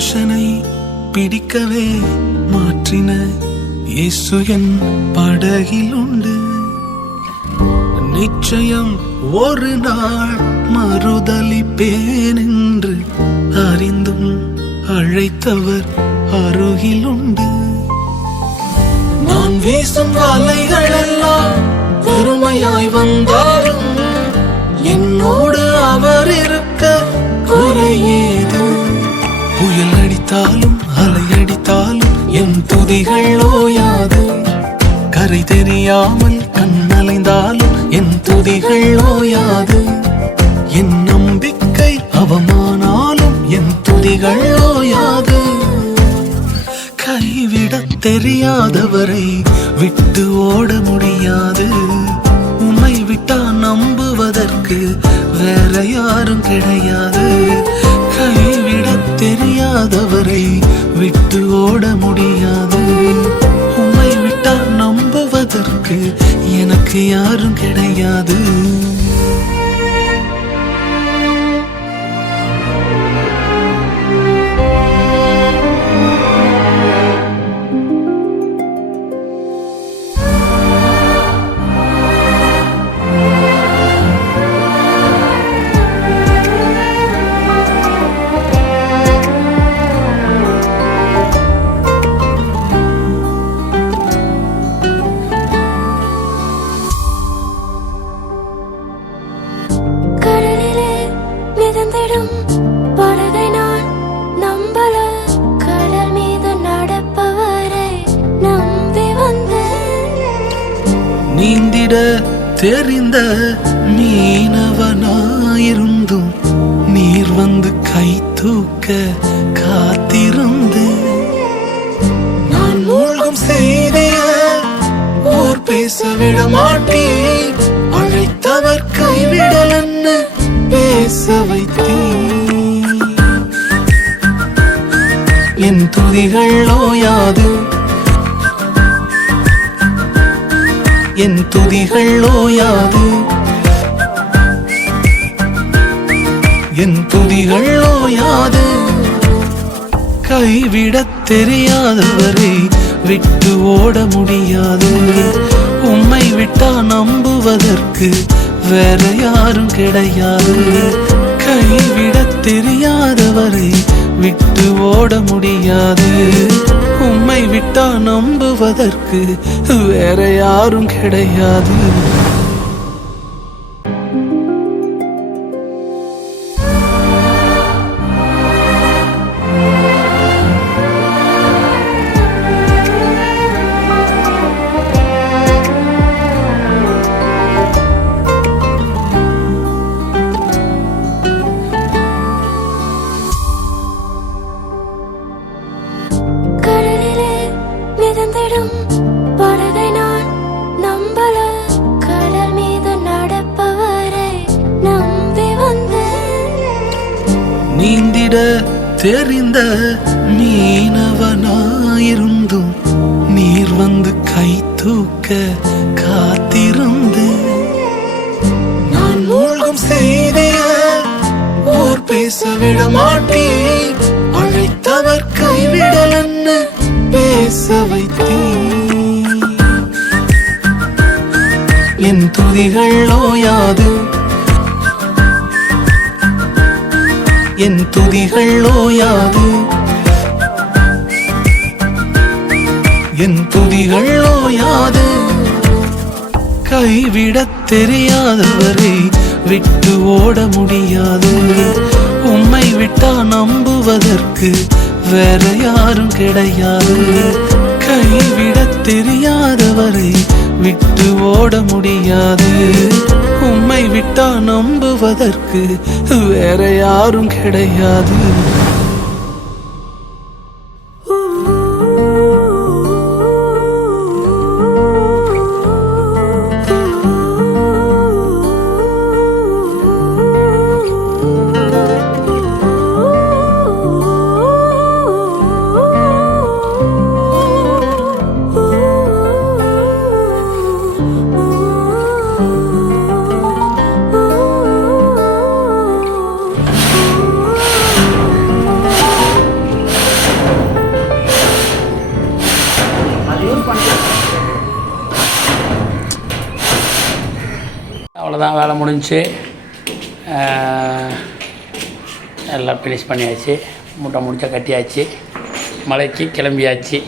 மனுஷனை பிடிக்கவே மாற்றின இயேசு என் படகில் உண்டு. நிச்சயம் ஒரு நாள் மறுதலிப்பேன் என்று அறிந்தும் அழைத்தவர் அருகில் உண்டு. நான் வீசும் வலைகள் எல்லாம் பெருமையாய் வந்தாலும் என்னோடு அவர் இருக்க குறையேது. புயல் அடித்தாலும் அலை அடித்தாலும் என் துதிகள் ஓயாது. கரை தெரியாமல் கண்ணலைந்தாலும் என் துதிகள் ஓயாது. என் நம்பிக்கை அவமானாலும் என் துதிகள் ஓயாது. கைவிடத் தெரியாதவரை விட்டு ஓட முடியாது. உம்மை விட்டா நம்புவதற்கு வேற யாரும் கிடையாது. கைவிடத் தெரியாதவரை விட்டு ஓட முடியாது. உம்மை விட்டா நம்புவதற்கு எனக்கு யாரும் கிடையாது. படகை நான் நம்பல, கடல் மீது நடப்பவரை நம்பி வந்தேன். நீந்திட தெரிந்த மீனவனாயிருந்தும் நீர் வந்து கை தூக்க காத்திருந்து. நான் மூழ்கும் செய்திய ஊர் பேச விட மாட்டேன். அழைத்தவர் கைவிடலன்னு பேச வைத்தேன். என் துதிகள் ஓயாது. என் துதிகள் ஓயாது. என் துதிகள் ஓயாது. கைவிடத் தெரியாதவரை விட்டு ஓட முடியாது. உம்மை விட்டா நம்புவதற்கு வேற யாரும் கிடையாது. கைவிடத் தெரியாதவரை விட்டு ஓட முடியாது. உம்மை விட்டா நம்புவதற்கு வேற யாரும் கிடையாது. படகை நான் நம்பல, கடல் மீது நடப்பவரை நம்பி வந்தேன். நீந்திட தெரிந்த மீனவனாயிருந்தும் நீர் வந்து கை தூக்க காத்திருந்து. நான் மூழ்கும் செய்திய ஊர் பேச விட மாட்டேன். அழைத்தவர் கைவிடலன்னு பேச வைத்தேன். என் துதிகள் ஓயாது. என் துதிகள் ஓயாது. என் துதிகள் ஓயாது. கைவிடத் தெரியாதவரை விட்டு ஓட முடியாது. உம்மை விட்டா நம்புவதற்கு வேற யாரும் கிடையாது. கைவிடத் தெரியாதவரை விட்டு ஓட முடியாது. உம்மை விட்டா நம்புவதற்கு வேற யாரும் கிடையாது. அவ்வளோதான், வேலை முடிஞ்சு எல்லாம் ஃபினிஷ் பண்ணியாச்சு. மூட்டை முடிச்சா கட்டியாச்சு, மலைக்கு கிளம்பியாச்சு.